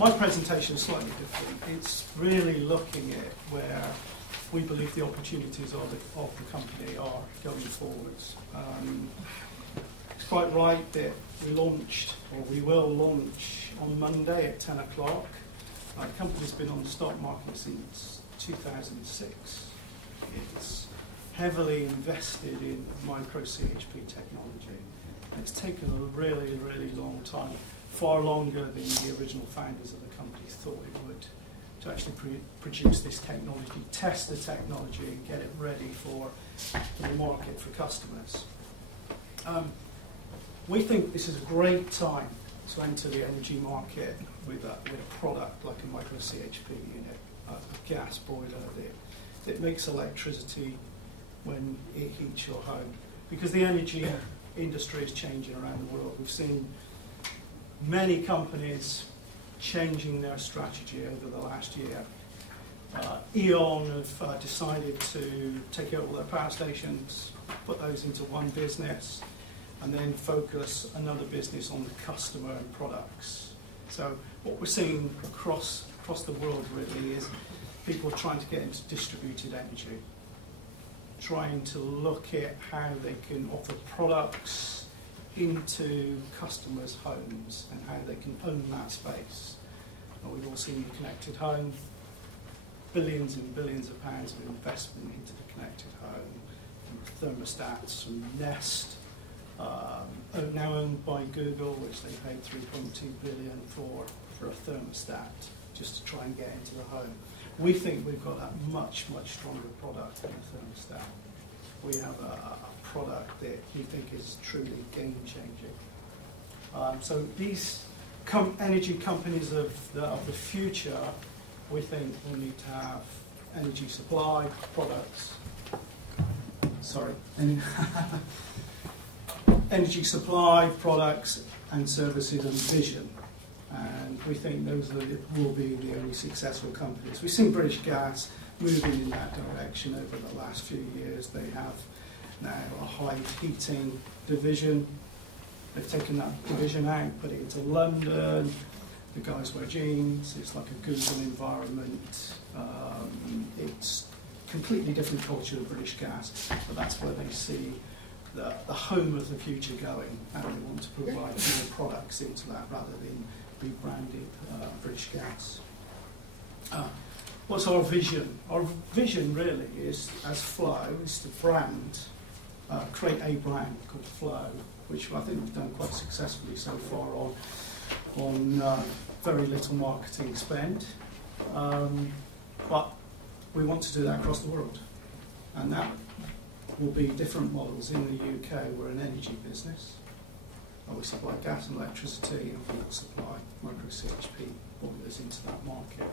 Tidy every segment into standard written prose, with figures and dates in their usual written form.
My presentation is slightly different. It's really looking at where we believe the opportunities of the company are going forwards. It's quite right that we launched, or we will launch on Monday at 10 o'clock. The company's been on the stock market since 2006. It's heavily invested in micro CHP technology. And it's taken a really, really long time, far longer than the original founders of the company thought it would, to actually produce this technology, test the technology and get it ready for the market, for customers. We think this is a great time to enter the energy market with a product like a micro CHP unit, a gas boiler that makes electricity when it heats your home. Because the energy industry is changing around the world. We've seen many companies changing their strategy over the last year. E.ON have decided to take out all their power stations, put those into one business, and then focus another business on the customer and products. So what we're seeing across the world really is people trying to get into distributed energy, trying to look at how they can offer products into customers' homes and how they can own that space. And we've all seen the connected home, billions and billions of pounds of investment into the connected home, thermostats from Nest, now owned by Google, which they paid $3.2 billion for a thermostat just to try and get into the home. We think we've got a much, much stronger product than a thermostat. We have a product that we think is truly game-changing. So these energy companies of the future, we think will need to have energy supply products. Sorry. Energy supply, products and services and vision. And we think those will be the only successful companies. We've seen British Gas moving in that direction over the last few years. They have now a hive heating division. They've taken that division out, put it into London. The guys wear jeans. It's like a Google environment. It's completely different culture of British Gas, but that's where they see the home of the future going, and they want to provide more products into that rather than be branded British Gas. What's our vision? Our vision really is, as Flow, is to create a brand called Flow, which I think we've done quite successfully so far on very little marketing spend. But we want to do that across the world, and that will be different models. In the UK, we're an energy business. We supply gas and electricity, and we will supply micro CHP boilers into that market.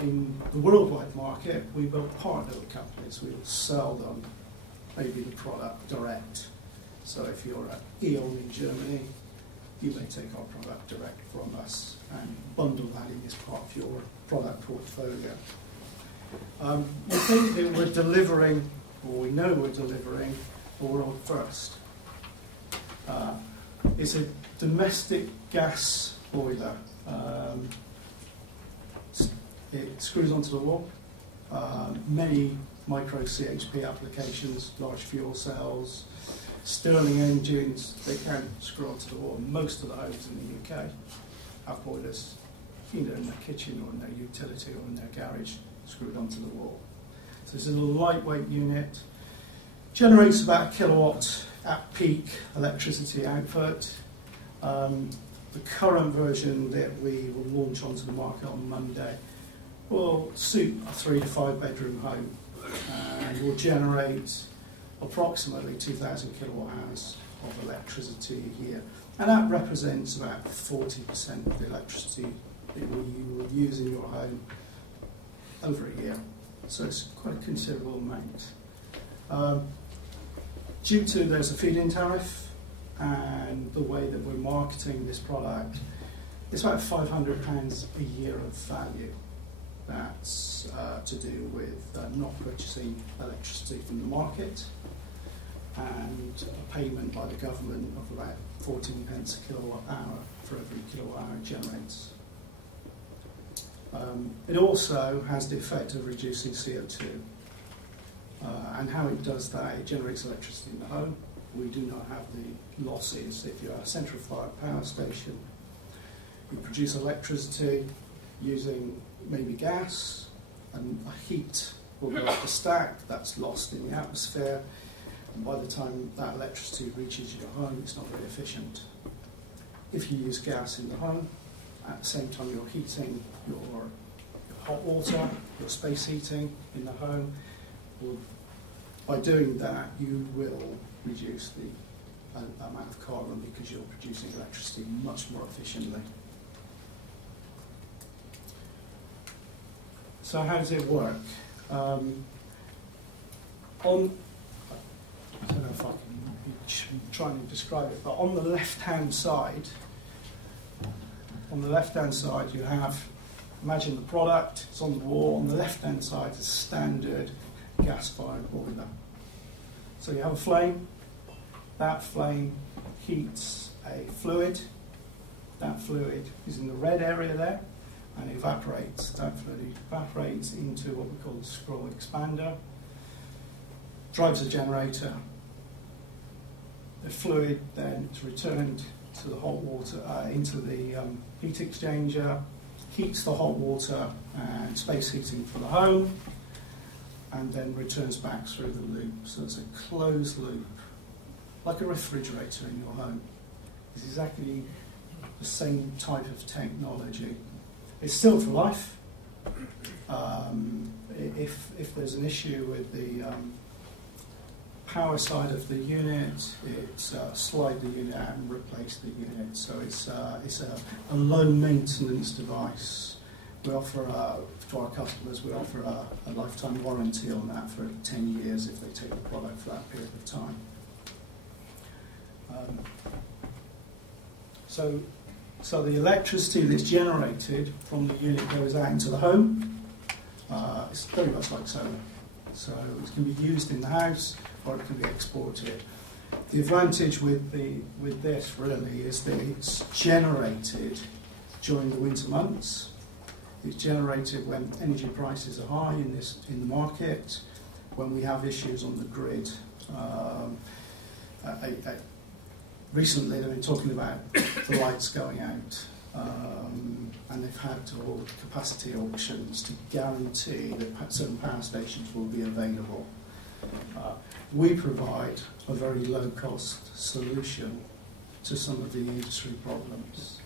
In the worldwide market, we will partner with companies. We will sell them maybe the product direct. So if you're at E.ON in Germany, you may take our product direct from us and bundle that in as part of your product portfolio. We think that we're delivering, or we know we're delivering, a world first. It's a domestic gas boiler. It screws onto the wall. Many micro CHP applications, large fuel cells, Stirling engines, they can't screw onto the wall. Most of the homes in the UK have boilers, either in their kitchen or in their utility or in their garage, screwed onto the wall. So it's a lightweight unit, generates about a kilowatt at peak electricity output. The current version that we will launch onto the market on Monday will suit a 3 to 5 bedroom home and will generate approximately 2,000 kilowatt hours of electricity a year. And that represents about 40% of the electricity that you will use in your home over a year. So it's quite a considerable amount. Due to there's a feed-in tariff and the way that we're marketing this product, it's about £500 a year of value. That's to do with not purchasing electricity from the market and a payment by the government of about 14 pence a kilowatt hour for every kilowatt hour it generates. It also has the effect of reducing CO2. And how it does that, it generates electricity in the home. We do not have the losses. If you're at a central power station, you produce electricity using maybe gas, and a heat will go up the stack, that's lost in the atmosphere, and by the time that electricity reaches your home, it's not very efficient. If you use gas in the home, at the same time you're heating your hot water, your space heating in the home, well, by doing that you will reduce the amount of carbon because you're producing electricity much more efficiently. So how does it work? I don't know if I can try and describe it, but on the left-hand side, you have, imagine the product, it's on the wall. On the left-hand side is a standard gas-fired boiler. So you have a flame. That flame heats a fluid. That fluid is in the red area there, and evaporates. That fluid evaporates into what we call the scroll expander, drives a generator. The fluid then is returned to the hot water, into the heat exchanger, heats the hot water and space heating for the home, and then returns back through the loop. So it's a closed loop, like a refrigerator in your home. It's exactly the same type of technology. It's still for life. If there's an issue with the power side of the unit, it's slide the unit out and replace the unit. So it's a low maintenance device. We offer to our customers, we offer a lifetime warranty on that for 10 years if they take the product for that period of time. So the electricity that's generated from the unit goes out into the home. It's very much like solar. So it can be used in the house or it can be exported. The advantage with this really is that it's generated during the winter months. It's generated when energy prices are high in the market, when we have issues on the grid. Recently they've been talking about the lights going out, and they've had to hold capacity auctions to guarantee that certain power stations will be available. We provide a very low-cost solution to some of the industry problems.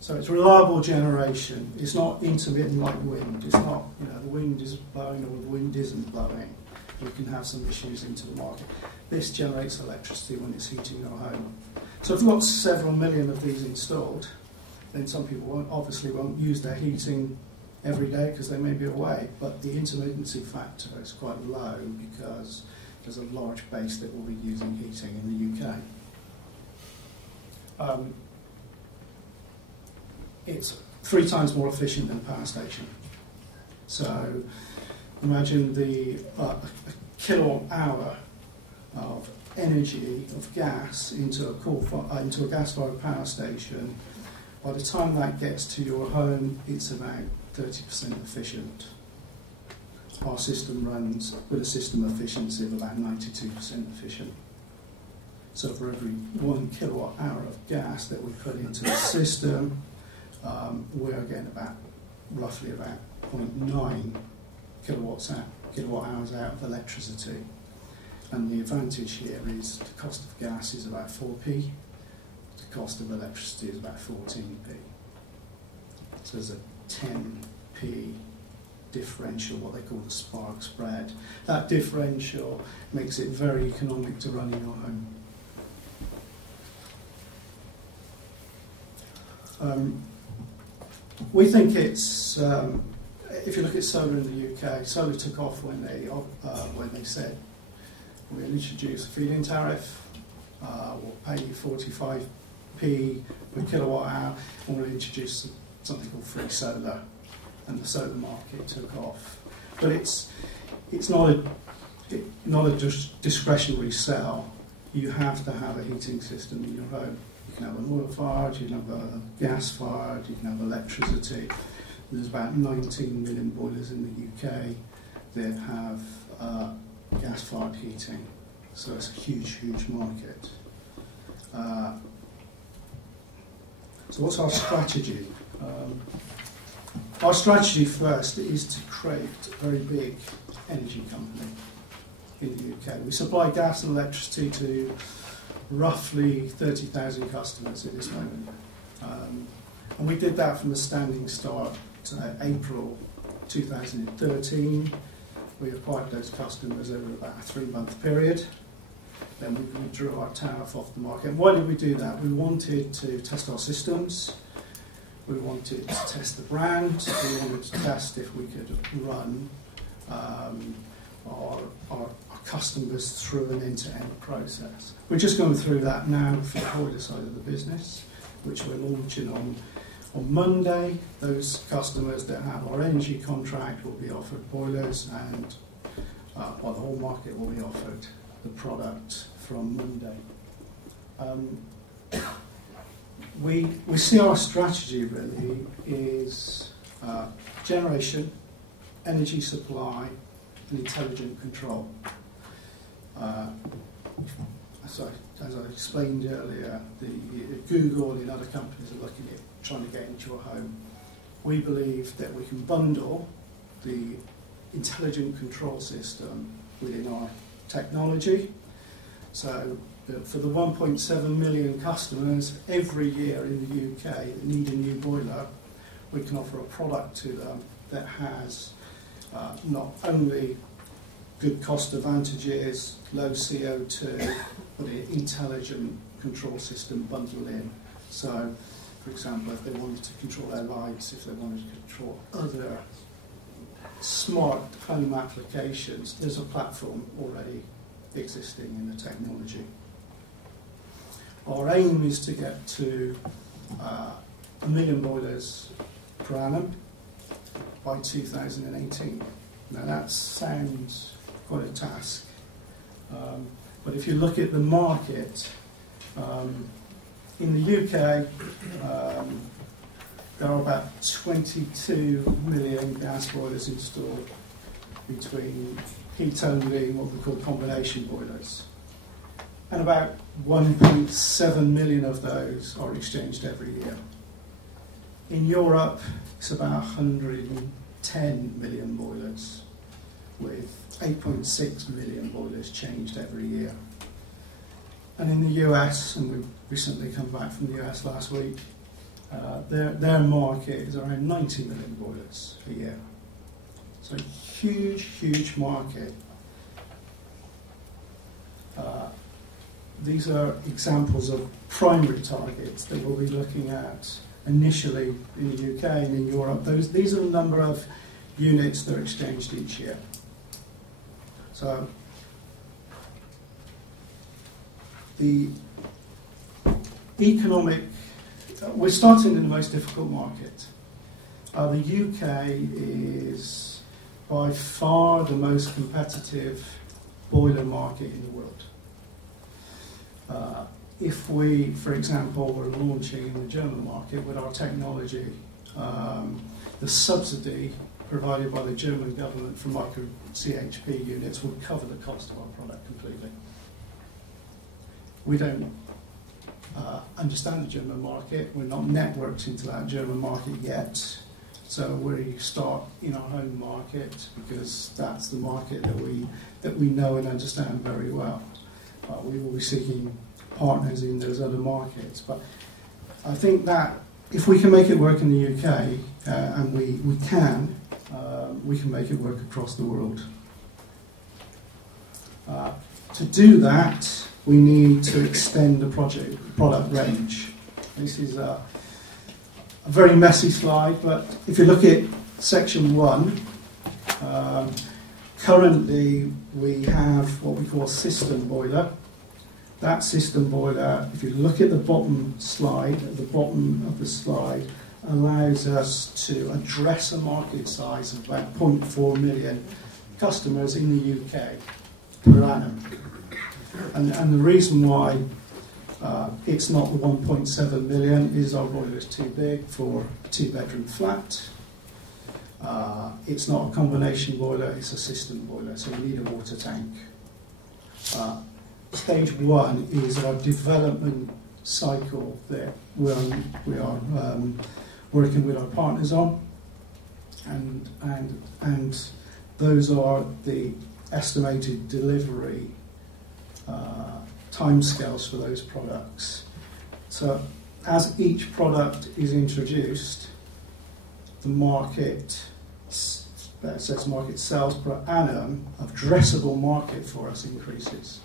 So it's reliable generation. It's not intermittent like wind. It's not, the wind is blowing or the wind isn't blowing. We can have some issues into the market. This generates electricity when it's heating your home. So if you've got several million of these installed, then some people obviously won't use their heating every day because they may be away, but the intermittency factor is quite low because there's a large base that will be using heating in the UK. It's 3 times more efficient than a power station. So imagine a kilowatt hour of energy of gas into a gas-fired power station. By the time that gets to your home, it's about 30% efficient. Our system runs with a system efficiency of about 92% efficient. So for every 1 kilowatt hour of gas that we put into the system, we're getting roughly about 0.9 kilowatt hours out of electricity. And the advantage here is the cost of gas is about 4p, the cost of electricity is about 14p. So there's a 10p differential, what they call the spark spread. That differential makes it very economic to run in your home. We think it's, if you look at solar in the UK, solar took off when they said, we'll introduce a feed-in tariff, we'll pay you 45p per kilowatt hour, and we'll introduce something called free solar, and the solar market took off. But it's not a discretionary sell. You have to have a heating system in your home. You can have an oil-fired, you can have a gas-fired, you can have electricity. There's about 19 million boilers in the UK that have gas-fired heating, so it's a huge, huge market. So what's our strategy? Our strategy first is to create a very big energy company in the UK. We supply gas and electricity to roughly 30,000 customers at this moment. And we did that from a standing start April 2013. We acquired those customers over about a 3-month period. Then we withdrew our tariff off the market. And why did we do that? We wanted to test our systems. We wanted to test the brand. We wanted to test if we could run our customers through an end-to-end process. We're just going through that now for the boiler side of the business, which we're launching on Monday. Those customers that have our energy contract will be offered boilers, and the whole market will be offered the product from Monday. We see our strategy really is generation, energy supply, and intelligent control. As I explained earlier, Google and other companies are looking at trying to get into your home. We believe that we can bundle the intelligent control system within our technology. So for the 1.7 million customers every year in the UK that need a new boiler, we can offer a product to them that has not only good cost advantages, low CO2, but an intelligent control system bundled in. So, for example, if they wanted to control their lights, if they wanted to control other smart home applications, there's a platform already existing in the technology. Our aim is to get to 1 million boilers per annum by 2018. Now that sounds quite a task, but if you look at the market, in the UK, there are about 22 million gas boilers installed between heat only and what we call combination boilers. And about 1.7 million of those are exchanged every year. In Europe, it's about 110 million boilers, with 8.6 million boilers changed every year. And in the US, and we've recently come back from the US last week, their market is around 90 million boilers a year. So huge, huge market. These are examples of primary targets that we'll be looking at initially in the UK and in Europe. These are the number of units that are exchanged each year. So the economic, we're starting in the most difficult market. The UK is by far the most competitive boiler market in the world. If we, for example, were launching in the German market with our technology, the subsidy provided by the German government for micro CHP units would cover the cost of our product completely. We don't understand the German market. We're not networked into that German market yet. So we start in our home market because that's the market that we know and understand very well. We will be seeking partners in those other markets. But I think that if we can make it work in the UK, and we can make it work across the world. To do that, we need to extend the product range. This is a very messy slide, but if you look at section 1, currently we have what we call a system boiler. That system boiler, if you look at the bottom slide, at the bottom of the slide, allows us to address a market size of about 0.4 million customers in the UK per annum. And the reason why it's not the 1.7 million is our boiler is too big for a 2-bedroom flat. It's not a combination boiler, it's a system boiler, so you need a water tank. Stage 1 is our development cycle that we are working with our partners on, and those are the estimated delivery timescales for those products. So as each product is introduced, the market sales per annum, addressable market for us increases.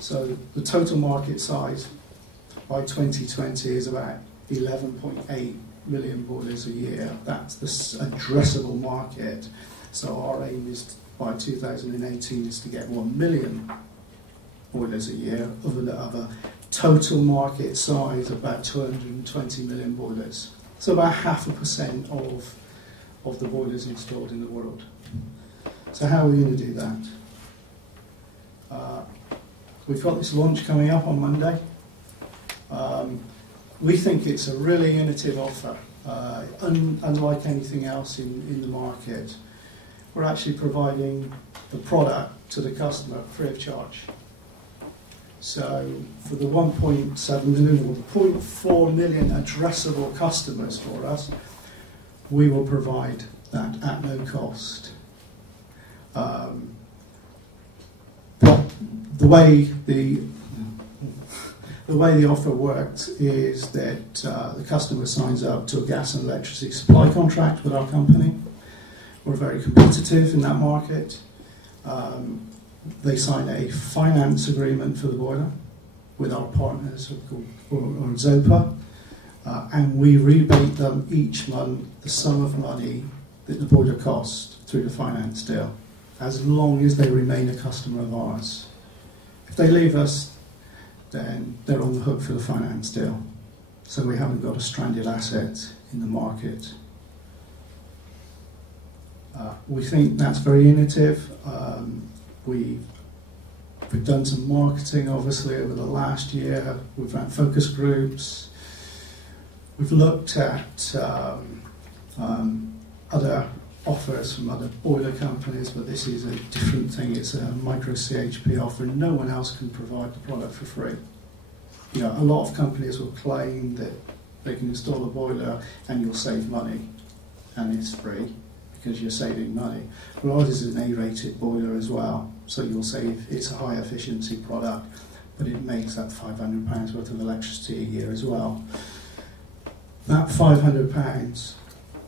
So the total market size by 2020 is about 11.8 million boilers a year. That's the addressable market. So our aim is by 2018 is to get 1 million boilers a year of a total market size of about 220 million boilers. So about 0.5% of the boilers installed in the world. So how are we going to do that? We've got this launch coming up on Monday. We think it's a really innovative offer, unlike anything else in the market. We're actually providing the product to the customer free of charge. So for the 1.7 million or the 0.4 million addressable customers for us, we will provide that at no cost. But the way the offer works is that the customer signs up to a gas and electricity supply contract with our company. We're very competitive in that market. They sign a finance agreement for the boiler with our partners or Zopa, and we rebate them each month the sum of money that the boiler costs through the finance deal, as long as they remain a customer of ours. If they leave us, then they're on the hook for the finance deal. So we haven't got a stranded asset in the market. We think that's very innovative. We've done some marketing, obviously, over the last year. We've run focus groups. We've looked at other offers from other boiler companies, but this is a different thing. It's a micro CHP offer, and no one else can provide the product for free. You know, a lot of companies will claim that they can install a boiler and you'll save money, and it's free because you're saving money. Well, ours is an A-rated boiler as well, so you'll save. It's a high efficiency product, but it makes that £500 worth of electricity a year as well. That £500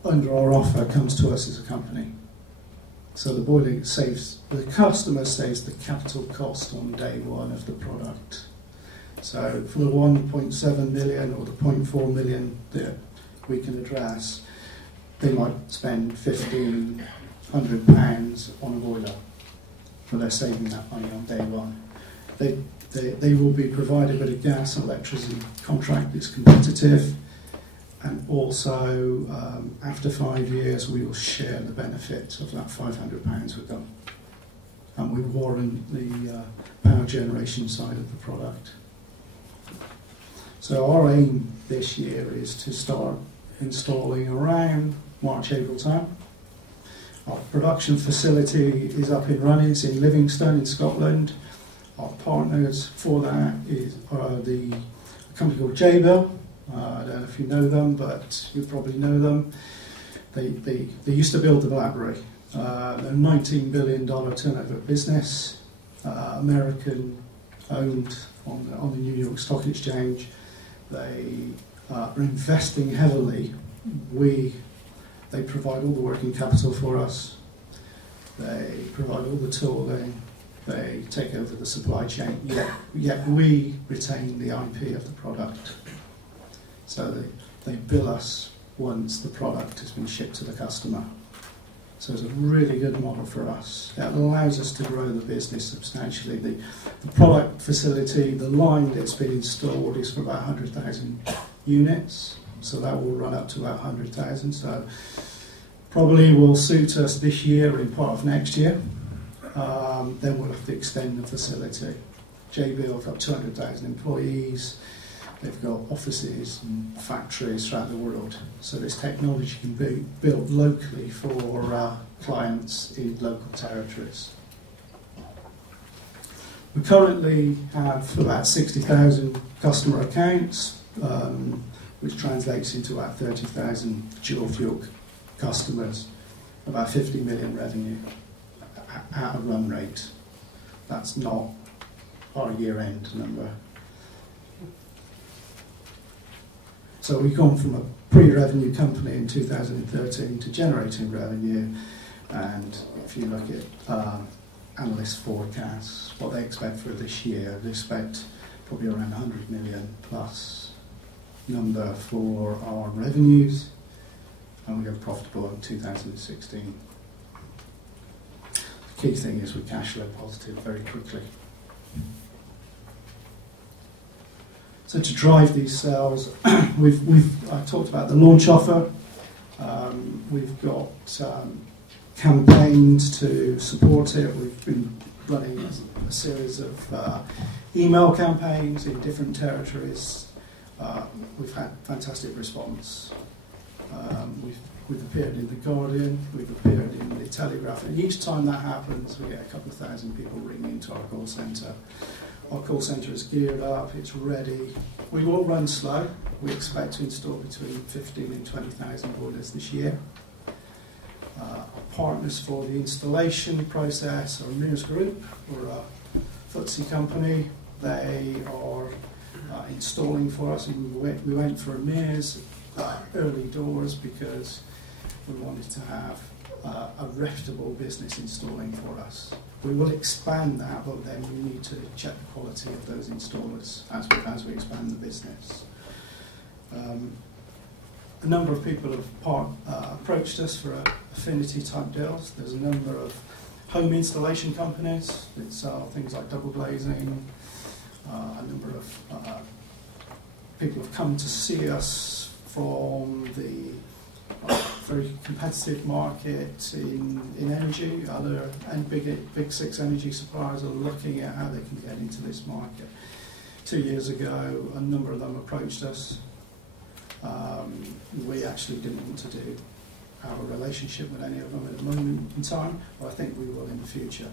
under our offer comes to us as a company. So the boiler saves, the customer saves the capital cost on day one of the product. So for the 1.7 million or the 0.4 million that we can address, they might spend £1,500 on a boiler, but they're saving that money on day one. They will be provided with a gas and electricity contract that's competitive, and also after 5 years we will share the benefit of that £500 with them, and we warrant the power generation side of the product. So our aim this year is to start installing around March, April time. Our production facility is up and running. It's in Livingston in Scotland. Our partners for that are a company called Jabil. I don't know if you know them, but you probably know them. They used to build the BlackBerry. They're a $19 billion turnover business, American owned on the New York Stock Exchange. They are investing heavily. They provide all the working capital for us. They provide all the tooling. They take over the supply chain. Yet we retain the IP of the product. So they bill us once the product has been shipped to the customer. So it's a really good model for us. It allows us to grow the business substantially. The product facility, the line that's been installed is for about 100,000 units. So that will run up to about 100,000. So probably will suit us this year and part of next year. Then we'll have to extend the facility. JB have got 200,000 employees. They've got offices and factories throughout the world, so this technology can be built locally for clients in local territories. We currently have about 60,000 customer accounts, which translates into about 30,000 dual fuel customers, about 50 million revenue at a run rate. That's not our year-end number. So we've gone from a pre-revenue company in 2013 to generating revenue, and if you look at analyst forecasts, what they expect for this year, they expect probably around 100 million plus number for our revenues, and we go profitable in 2016. The key thing is we're cash flow positive very quickly. So to drive these sales, I talked about the launch offer. We've got campaigns to support it. We've been running a series of email campaigns in different territories. We've had fantastic response. We've appeared in The Guardian, we've appeared in The Telegraph, and each time that happens, we get a couple of thousand people ringing into our call centre. Our call centre is geared up, it's ready. We will run slow. We expect to install between 15 and 20,000 boilers this year. Our partners for the installation process are Mears Group, we're a FTSE company. They are installing for us, and we went for Mears early doors because we wanted to have a reputable business installing for us. We will expand that, but then we need to check the quality of those installers as we expand the business. A number of people have approached us for affinity type deals. There's a number of home installation companies that sell things like double glazing. A number of people have come to see us from the very competitive market in energy. Other and big six energy suppliers are looking at how they can get into this market. 2 years ago, a number of them approached us. We actually didn't want to have a relationship with any of them at the moment in time, but I think we will in the future.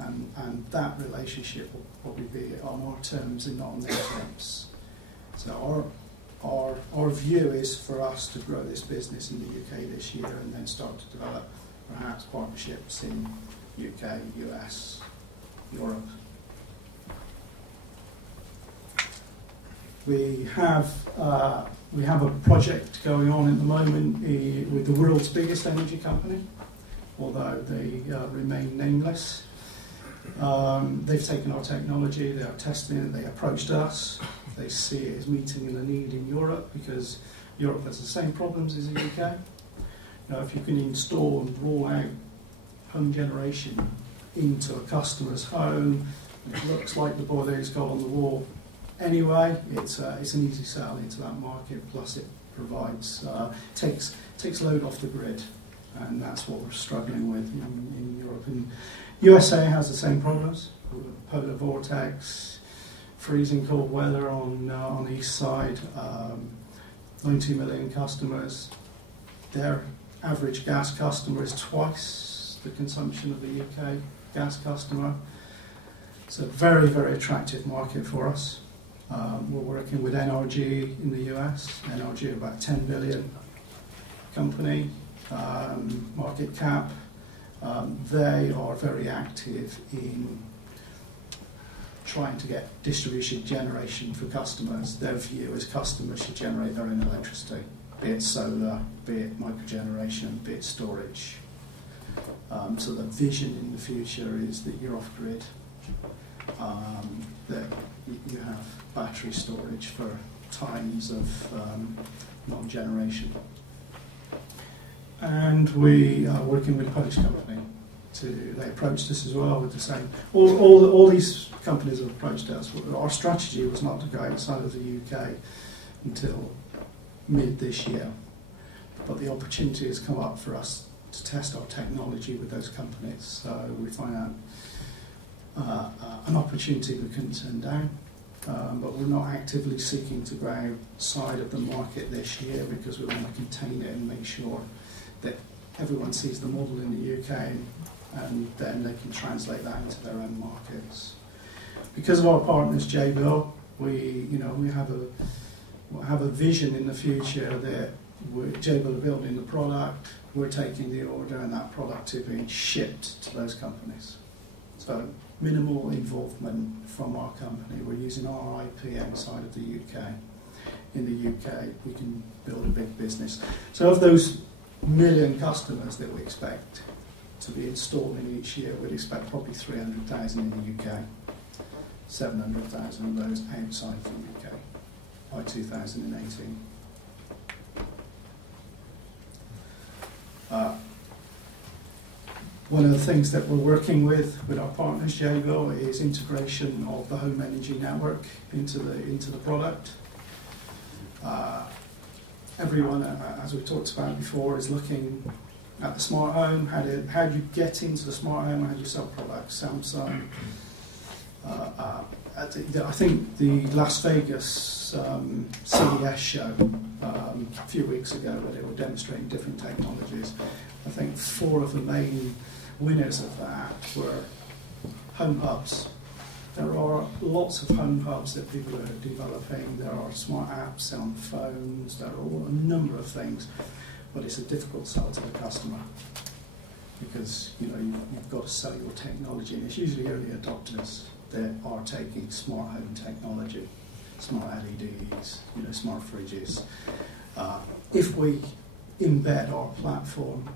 And that relationship will probably be on our terms and not on their terms. So our view is for us to grow this business in the UK this year and then start to develop perhaps partnerships in UK, US, Europe. We have a project going on at the moment with the world's biggest energy company, although they remain nameless. They've taken our technology, they are testing it, they approached us. They see it as meeting the need in Europe because Europe has the same problems as the UK. If you can install and roll out home generation into a customer's home, it looks like the boiler is got on the wall. Anyway, it's an easy sell into that market. Plus, it provides takes load off the grid, and that's what we're struggling with in Europe. And USA has the same problems: polar vortex, freezing cold weather on the east side. 90 million customers. Their average gas customer is twice the consumption of the UK gas customer. It's a very, very attractive market for us. We're working with NRG in the US. NRG, about 10 billion company, market cap. They are very active in trying to get distribution generation for customers. Their view is customers should generate their own electricity, be it solar, be it microgeneration, be it storage. So the vision in the future is that you're off-grid, that you have battery storage for times of non-generation. And we are working with a Polish company. They approached us as well with the same. All these companies have approached us. Our strategy was not to go outside of the UK until mid this year. But the opportunity has come up for us to test our technology with those companies. So we find out an opportunity we couldn't turn down. but we're not actively seeking to go outside of the market this year because we want to contain it and make sure that everyone sees the model in the UK and then they can translate that into their own markets. Because of our partners, Jabil, we have a vision in the future that Jabil are building the product, we're taking the order, and that product is being shipped to those companies. So minimal involvement from our company. We're using our IP outside of the UK. In the UK, we can build a big business. So of those million customers that we expect to be installing each year, we'd expect probably 300,000 in the UK, 700,000 of those outside of the UK by 2018. One of the things that we're working with our partners, Jabil, is integration of the home energy network into the product. Everyone, as we talked about before, is looking at the smart home. How do you get into the smart home? How do you sell products? Samsung. I think the Las Vegas CES show a few weeks ago, where they were demonstrating different technologies. I think 4 of the main winners of that were home hubs. There are lots of home hubs that people are developing. There are smart apps on phones. There are a number of things, but it's a difficult sell to the customer because you've got to sell your technology, and it's usually early adopters that are taking smart home technology, smart LEDs, smart fridges. If we embed our platform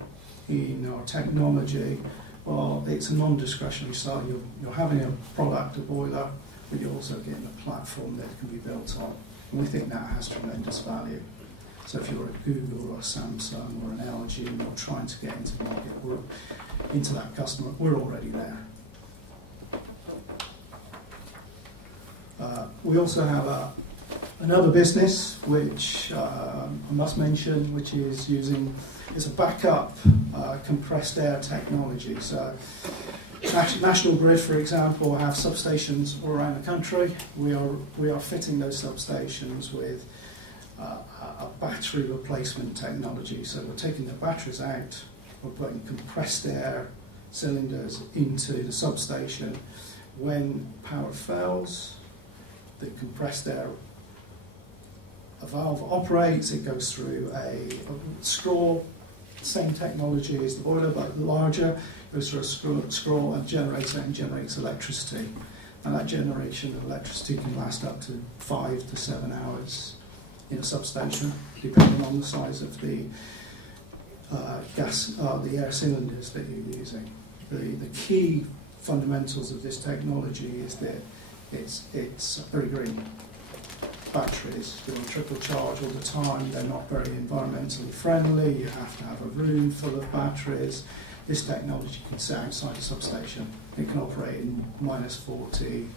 in our technology, well, it's a non-discretionary sale. You're having a product, a boiler, but you're also getting a platform that can be built on. And we think that has tremendous value. So if you're a Google or a Samsung or an LG and you're trying to get into the market, into that customer, we're already there. We also have another business which I must mention, which is it's a backup compressed air technology. So National Grid, for example, have substations all around the country. We are fitting those substations with a battery replacement technology. So we're taking the batteries out, we're putting compressed air cylinders into the substation. When power fails, the compressed air, a valve operates, it goes through a scroll, same technology as the boiler but larger, goes through a scroll and generator and generates electricity. And that generation of electricity can last up to 5 to 7 hours in a substation, depending on the size of the the air cylinders that you're using. The key fundamentals of this technology is that it's very green. Batteries, they're on triple charge all the time, they're not very environmentally friendly, you have to have a room full of batteries. This technology can sit outside a substation. It can operate in -40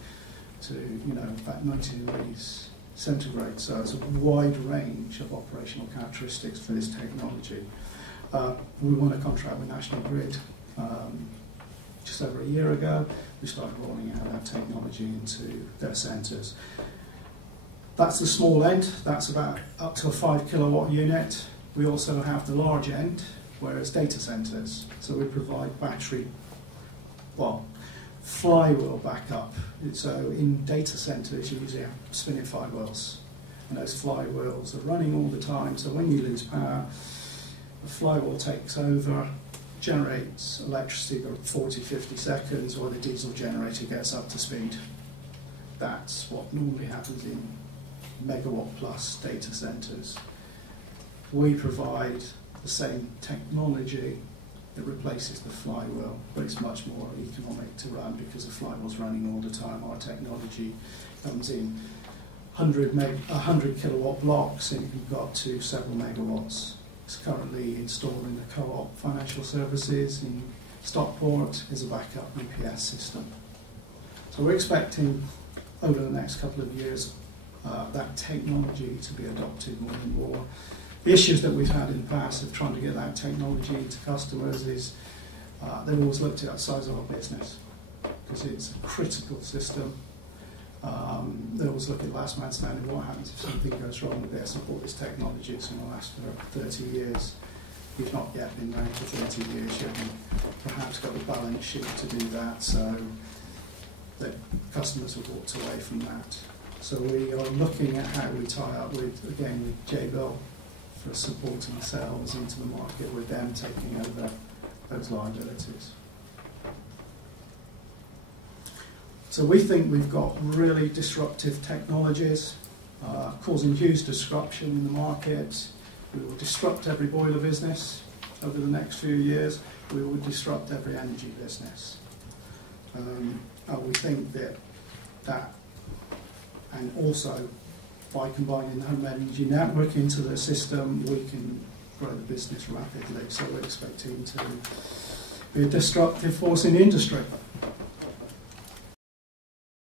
to about 90 degrees centigrade, so it's a wide range of operational characteristics for this technology. We won a contract with National Grid just over a year ago. We started rolling out that technology into their centres. That's the small end, that's about up to a 5 kilowatt unit. We also have the large end, where it's data centres. So we provide flywheel backup. So in data centres, you usually have spinning flywheels. And those flywheels are running all the time, so when you lose power, the flywheel takes over, generates electricity for 40, 50 seconds, or the diesel generator gets up to speed. That's what normally happens in megawatt plus data centres. We provide the same technology that replaces the flywheel, but it's much more economic to run because the flywheel's running all the time. Our technology comes in 100 kilowatt blocks and it can go up to several megawatts. It's currently installed in the Co-op Financial Services in Stockport as a backup UPS system. So we're expecting over the next couple of years that technology to be adopted more and more. The issues that we've had in the past of trying to get that technology into customers is they've always looked at the size of our business because it's a critical system. They always look at last man standing. What happens if something goes wrong with this? I bought this technology, it's going to last for 30 years. You've not yet been around for 30 years. You haven't perhaps got the balance sheet to do that, so the customers have walked away from that. So we are looking at how we tie up with, again, with J-Bill for supporting sales into the market, with them taking over those liabilities. So we think we've got really disruptive technologies, causing huge disruption in the market. We will disrupt every boiler business over the next few years. We will disrupt every energy business. We think that, and also by combining the home energy network into the system, we can grow the business rapidly. So we're expecting to be a disruptive force in the industry.